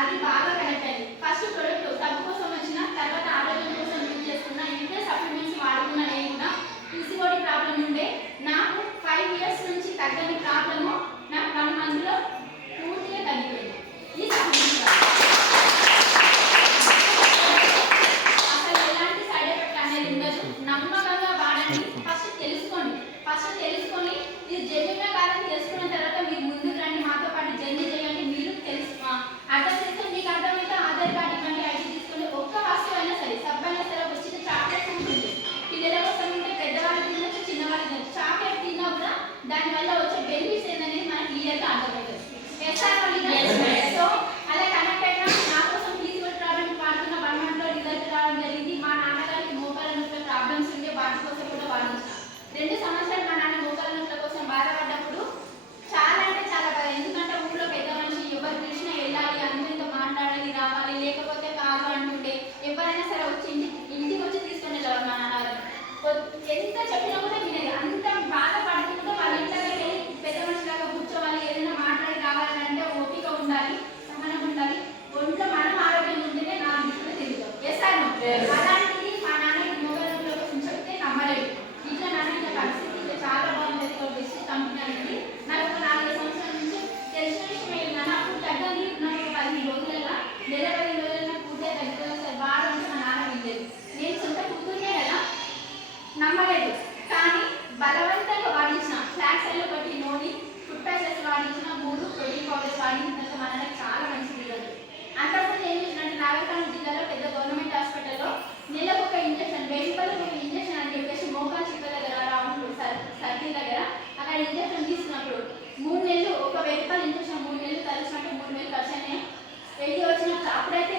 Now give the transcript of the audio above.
అది బాగా కనెక్ట్ అయింది. ఫస్ట్ ప్రొడక్ట్ తగ్గు కోసం వచ్చిన, తర్వాత ఆరోగ్యం కోసం యూజ్ చేసుకున్న, ఇంటే సప్లిమెంట్స్ వాడుకున్న. నేను కూడా పీసీఓడి ప్రాబ్లం ఉండే, నాకు 5 ఇయర్స్ నుంచి తగ్గని ప్రాబ్లము నాకు 1 మంత్లో పూర్తిగా తగ్గిపోయింది. ఈ సప్లిమెంట్స్ అసలు ఎలాంటి సైడ్ ఎఫెక్ట్ అనేది ఉండదు. నమ్మకంగా వాడండి. ఫస్ట్ తెలుసుకొని ఇది జెన్యున్గా కాదని తెలుసుకున్న తర్వాత మీరు ముందుకు రండి, మాతో పాటు జర్నీ చేయండి. మీరు అర్థం చేస్తే మీకు అర్థమైతే ఆధార్ కార్డు ఇవ్వండి, ఐడి తీసుకొని ఒక్క వస్తువు అయినా సరే, సబ్ అయినా సరే, ఒక చిన్న చాక్లెట్ ఉంటుంది. పిల్లల కోసం ఉంటే పెద్దవాళ్ళు తినచ్చు, చిన్నవాళ్ళు తినచ్చు. చాక్లెట్ తిన్నా కూడా దానివల్ల వచ్చే బెనిఫిట్స్ ఏంటనేది మనకి క్లియర్గా అర్థమవుతుంది. సో అలా కనెక్ట్ అయినా నా కోసం పీసీఓడి ప్రాబ్లమ్ వాడుతున్న 1 మంత్లో రిజల్ట్ రావడం జరిగింది. మా నాన్నగారికి మోకాల నొప్పుల ప్రాబ్లమ్స్ ఉంటే వాటి కోసం కూడా వాడించిన. 2 సంవత్సరాలు మా నాన్న మోకాల నొప్పుల కోసం బాధపడ్డప్పుడు చాలా అంటే చాలా బాగా, ఎందుకంటే ఊళ్ళో పెద్ద మనిషి, ఎవరు పిలిచినా వెళ్ళాలి, అందరితో మాట్లాడాలి, రావాలి, లేకపోతే కాదు అంటుండే. ఎవరైనా సరే వచ్చి ఇంటికి వచ్చి తీసుకొని వెళ్ళాలి మా నాన్నగారు. ఎంత చెప్పినా కూడా వినేది. అంత బాధపడుతుంటే వాళ్ళ ఇంట్లోకి వెళ్ళి పెద్ద మనిషిలాగా కూర్చోవాలి, ఏదైనా మాట్లాడి రావాలంటే ఓపిక ఉండాలి, సహనం ఉండాలి. ఒంట్లో మనం ఆరోగ్యంగా ఉంటేనే 4 దిక్కులు తిరుగుతాం. చేస్తాను అలాంటిది మా నాన్నకి మోకాల నొప్పుల కోసం చెప్తే నమ్మలేదు. ఇట్లా నాన్న ఇట్లా పరిస్థితి ఇట్లా చాలా బాగుంటుంది, బెస్ట్ కంపెనీ అనేది నాకు ఒక 4 సంవత్సరాల నుంచి తెలిసిన విషయం ఏంటన్నా. అప్పుడు తగ్గని నాకు 15 రోజులలో, నెల 10 రోజులలో పూర్తిగా తగ్గుతుంది సార్. బాగా అంటే మా నాన్న వినలేదు. నేను సొంత కూతుర్నే కదా, నమ్మలేదు. కానీ బలవంతంగా వాడించిన. ఫ్లాక్స్ ఆయిల్ ఒకటి, నూనె, ఫుడ్ ప్యాచెస్ వాడించిన, 3 ప్రోటీన్ పౌడర్స్ వాడిన తర్వాత మా నాన్నకి చాలా మంచి రిజల్ట్. అంతకుముందు ఏం చేసినట్టు నాగర్కర్నూలు జిల్లాలో పెద్ద గవర్నమెంట్ హాస్పిటల్లో నెలకు ఒక ఇంజక్షన్, 1000 రూపాయలకు ఒక ఇంజక్షన్ అని చెప్పేసి మోకాలు చిప్ప దగ్గర రావుండు సర్కిల్ దగ్గర అక్కడ ఇంజక్షన్ తీసుకున్నప్పుడు 3 నెలలు ఒక 1000 రూపాయలు ఇంజక్షన్ 3 నెలలు కలిసినట్టు 3 నెలలు ఖర్చు అయినాయి. వెళ్ళి వచ్చినప్పుడు అప్పుడైతే